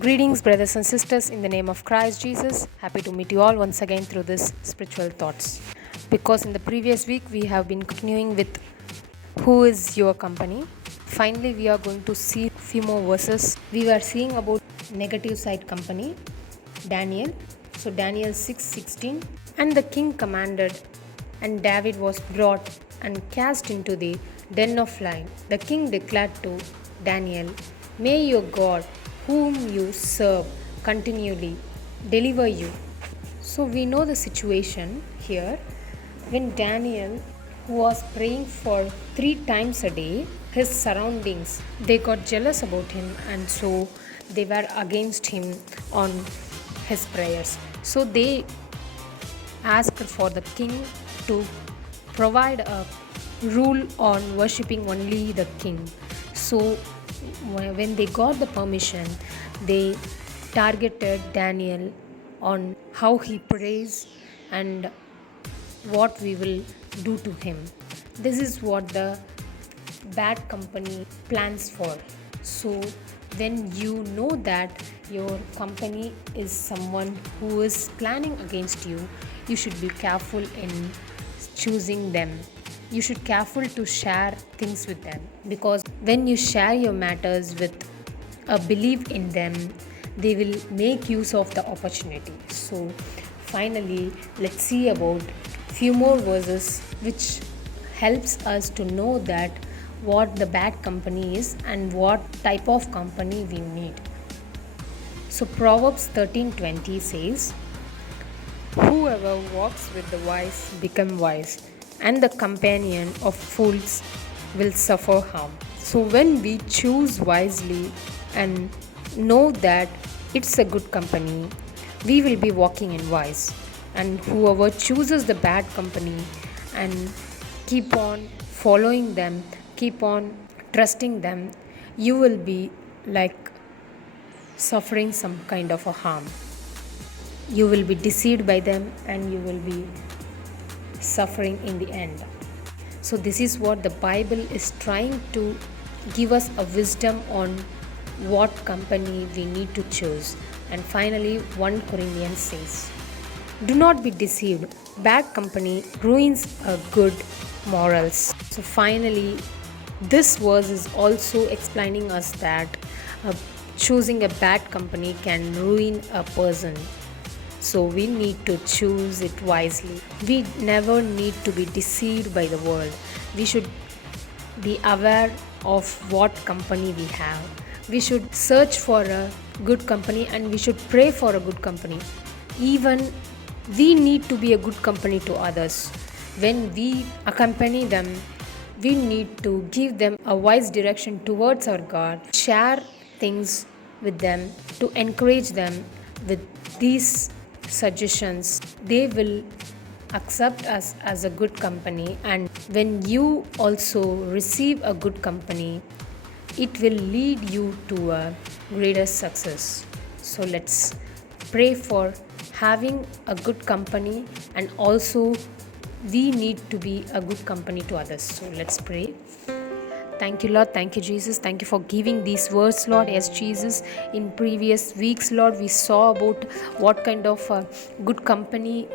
Greetings, brothers and sisters, in the name of Christ Jesus. Happy to meet you all once again through this spiritual thoughts. Because in the previous week we have been continuing with who is your company. Finally, we are going to see few more verses. We were seeing about negative side company, Daniel. So Daniel 6:16, and the king commanded, and David was brought and cast into the den of lions. The king declared to Daniel, "May your God, whom you serve continually, deliver you." So we know the situation here. When Daniel was praying for 3 times a day, his surroundings, they got jealous about him, and so they were against him on his prayers. So they asked for the king to provide a rule on worshipping only the king. So when they got the permission, they targeted Daniel on how he prays and what we will do to him. This is what the bad company plans for. So when you know that your company is someone who is planning against you, you should be careful in choosing them. You should careful to share things with them, because when you share your matters with a belief in them, they will make use of the opportunity. So finally, let's see about few more verses which helps us to know that what the bad company is and what type of company we need. So Proverbs 13:20 says, "Whoever walks with the wise become wise, and the companion of fools will suffer harm." So when we choose wisely and know that it's a good company, we will be walking in wise. And whoever chooses the bad company and keep on following them, keep on trusting them, you will be like suffering some kind of a harm. You will be deceived by them and you will be suffering in the end. So this is what the Bible is trying to give us a wisdom on what company we need to choose. And finally, 1 Corinthians says, "Do not be deceived. Bad company ruins a good morals." So finally, this verse is also explaining us that choosing a bad company can ruin a person. So we need to choose it wisely. We never need to be deceived by the world. We should be aware of what company we have. We should search for a good company and we should pray for a good company. Even we need to be a good company to others. When we accompany them, we need to give them a wise direction towards our God, share things with them to encourage them with these suggestions. They will accept us as a good company, and when you also receive a good company, it will lead you to a greater success. So let's pray for having a good company, and also we need to be a good company to others. So let's pray. Thank you, Lord. Thank you, Jesus. Thank you for giving these words, Lord. Yes, Jesus. In previous weeks, Lord, we saw about what kind of good company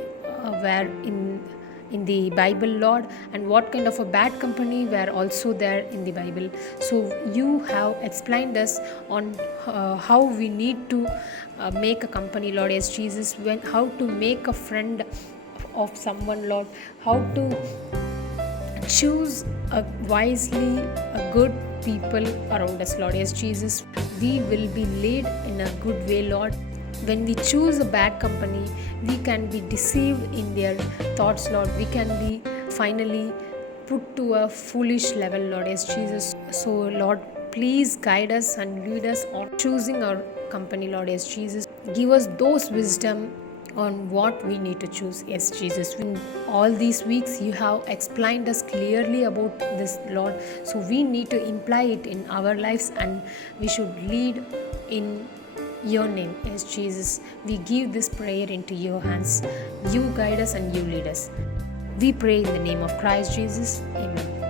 were in the Bible, Lord, and what kind of a bad company were also there in the Bible. So you have explained us on how we need to make a company, Lord. Yes, Jesus. How to make a friend of someone, Lord. How to choose wisely a good people around us, Lord. Yes, Jesus, we will be led in a good way, Lord. When we choose a bad company, we can be deceived in their thoughts, Lord. We can be finally put to a foolish level, Lord. Yes, Jesus. So Lord, please guide us and lead us on choosing our company, Lord. Yes, Jesus, give us those wisdom on what we need to choose. Yes, Jesus. In all these weeks, you have explained us clearly about this, Lord. So we need to imply it in our lives, and we should lead in your name. Yes, Jesus. We give this prayer into your hands. You guide us and you lead us. We pray in the name of Christ Jesus. Amen.